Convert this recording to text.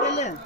对了